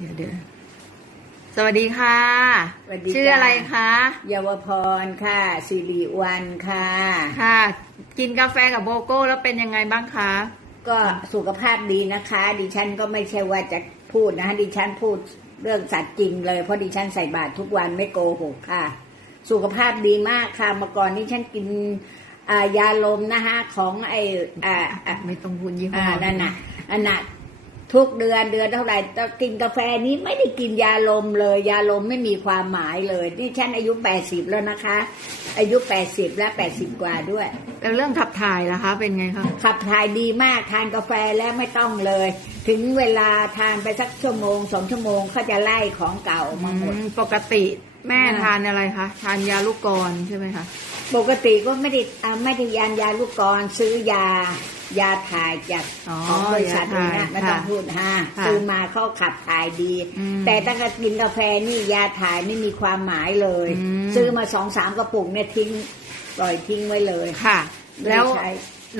เดี๋ยวเดี๋ยวสวัสดีค่ะ สวัสดีชื่ออะไรคะ เยาวพรค่ะ สิริวันค่ะ ค่ะ กินกาแฟกับโบโก้แล้วเป็นยังไงบ้างคะ ก็สุขภาพดีนะคะ ดิฉันก็ไม่ใช่ว่าจะพูดนะคะดิฉันพูดเรื่องสัตว์จริงเลย เพราะดิฉันใส่บาตรทุกวันไม่โกหกค่ะ สุขภาพดีมากค่ะเมื่อก่อนนี้ฉันกินอ่ายาลมนะคะของไออ่าอ่า ไม่ต้องพูดยี่ห้อ่าอนั่นน่ะอันน่ะ ทุกเดือนเดือนเท่าไหร่ต้องกินกาแฟนี้ไม่ได้กินยาลมเลย ยาลมไม่มีความหมายเลยนี่ฉันอายุแปดสิบแล้วนะคะ อายุแปดสิบและแปดสิบกว่าด้วย แล้วเรื่องขับถ่ายล่ะคะ เป็นไงคะขับถ่ายดีมากทานกาแฟแล้วไม่ต้องเลย ถึงเวลาทานไปสักชั่วโมงสองชั่วโมงเขาจะไล่ของเก่ามาหมดอืมปกติแม่อ่าทานอะไรคะทานยาลูกกรอนใช่ไหมคะปกติก็ไม่ได้อ่าไม่ได้ยานยาลูกกรอนซื้อยา ยาถ่ายจากอ๋อของบริษัทยานี้ถ่ายนะไม่ต้องค่ะพูดฮะค่ะซื้อมาเขาขับถ่ายดีอืมแต่ถ้ากินกาแฟนี่ยาถ่ายไม่มีความหมายเลยอืมซื้อมาสองสามกระปุกเนี่ยทิ้งปล่อยทิ้งไว้เลยค่ะไม่ได้แล้วใช้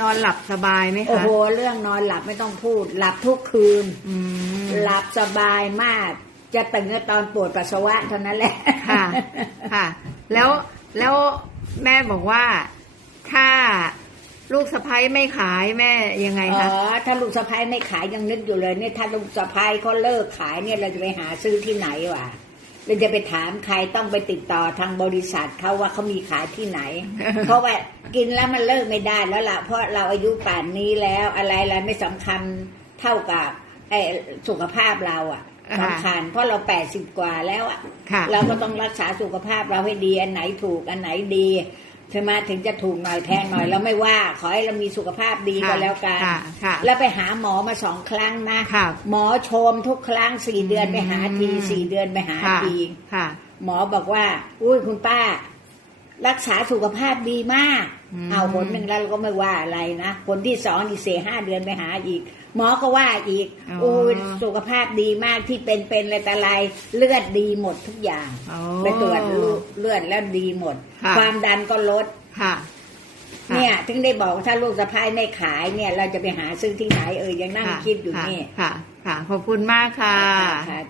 นอนหลับสบายไหมโอ้คะโหเรื่องนอนหลับไม่ต้องพูด หลับทุกคืนอืมหลับสบายมาก จะตื่นก็ตอนปวดปัสสาวะเท่านั้นแหละค่ะ ค่ะ แล้วแล้วแม่บอกว่าถ้า ลูกสะพ้ยไม่ขายแม่ยังไงอ๋คะอถ้าลูกสะพ้ายไม่ขายยังนึกอยู่เลยเนี่ยถ้าลูกสะพ้ายเขาเลิกขายเนี่ยเราจะไปหาซื้อที่ไหนวะเราจะไปถามใครต้องไปติดต่อทางบริษัทเขาว่าเขามีขายที่ไหน เพราะว่ากินแล้วมันเลิกไม่ได้แล้วล่ะเพราะเราอายุป่านนี้แล้วอะไรอะไรไม่สำคัญเท่ากับไอ้สุขภาพเราอะอ่าสำคัญเพราะเราแปดสิบกว่าแล้วอะค่ะเราก็ต้องรักษาสุขภาพเราให้ดีอันไหนถูกอันไหนดี ใช่ไหมถึงจะถูกหน่อยแพงหน่อยเราไม่ว่า ขอให้เรามีสุขภาพดีก็ค่ะแล้วกันค่ะค่ะแล้วไปหาหมอมาสองครั้งนะค่ะหมอชมทุกครั้งสี่เดือนไปหาทีอืมสี่เดือนไปหาค่ะทีค่ะหมอบอกว่า อุ้ยคุณป้า รักษาสุขภาพดีมากอืมเอาผลหนึ่งแล้วเราก็ไม่ว่าอะไรนะผลที่สองอีกเสียห้าเดือนไปหาอีก หมอก็ว่าอีกอุ้ยสุขภาพดีมากที่เป็นเป็นอะไรแต่อะไรเลือดดีหมดทุกอย่างอ๋อไปตรวจเลือดแล้วดีหมดค่ะความดันก็ลดค่ะค่ะเนี่ยถึงได้บอกว่าถ้าลูกสะพ้ายไม่ขายเนี่ย เราจะไปหาซื้อที่ไหนเออยังนั่งค่ะคิดอยู่ค่ะนี่ค่ะ ค่ะขอบคุณมากค่ะค่ะ